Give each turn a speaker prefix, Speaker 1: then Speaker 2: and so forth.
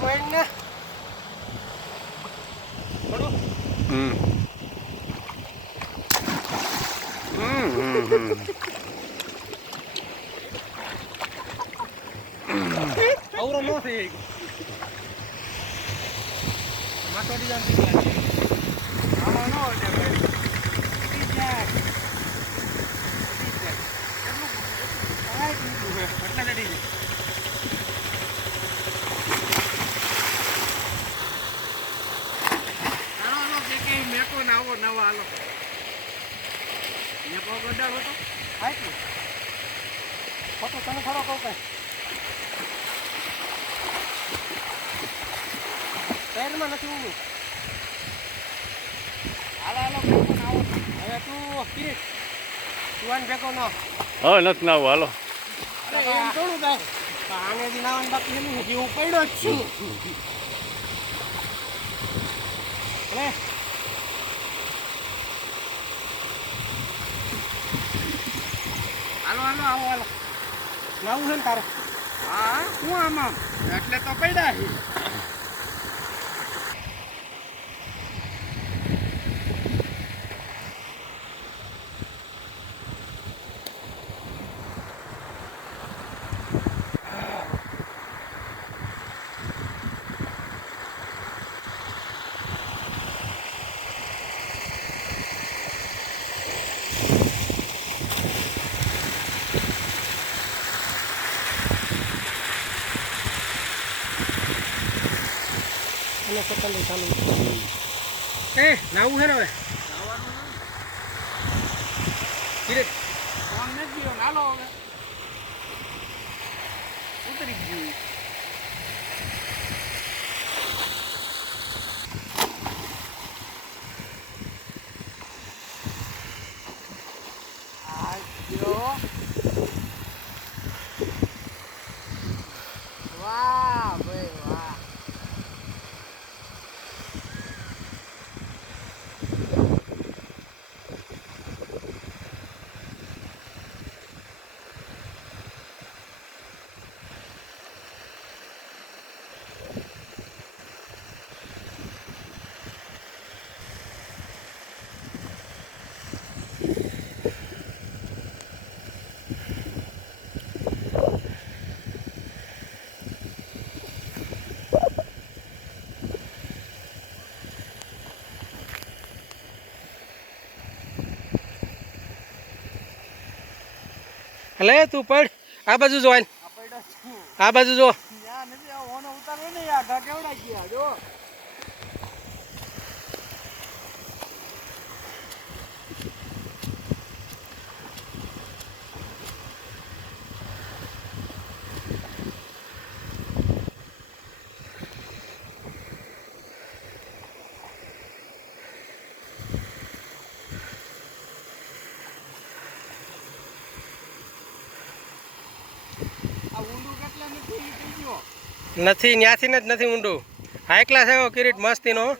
Speaker 1: ને થોડું.
Speaker 2: હમ. હમ
Speaker 1: અવરો નો થઈ માથોડી જાન થઈ ગયા આમાં નો એટલે ને નવા હાલો મેકો ગડાડો તો. આટલું ફોટો તને થોડો કહું કઈ. શહેરમાં નથી ઊંઘું હાલો હાલો ને આવો. હવે તું કિરીટ તું આને ભેગો ન.
Speaker 2: હવે નથી ના આવું હાલો.
Speaker 1: એમ થોડું થાય. આને દી નાવાનું બાકી હું પડ્યો જ છું. હાલો આવો હાલો નવું છે ને તારે? હા. શું આમાં એટલે તો પડ્યા છે અને સેકન્ડ ચાલુ એ નાવું છે ને હવે કિરીટ ફોન નથી ગયો નાલો હવે ઉતરી ગયું હલે તું પડ. આ બાજુ જો હાલ. આ બાજુ જો. નથી ન્યાથી જ નથી ઊંડું હાઈ ક્લાસ આવ્યો કિરીટ મસ્તીનો હો.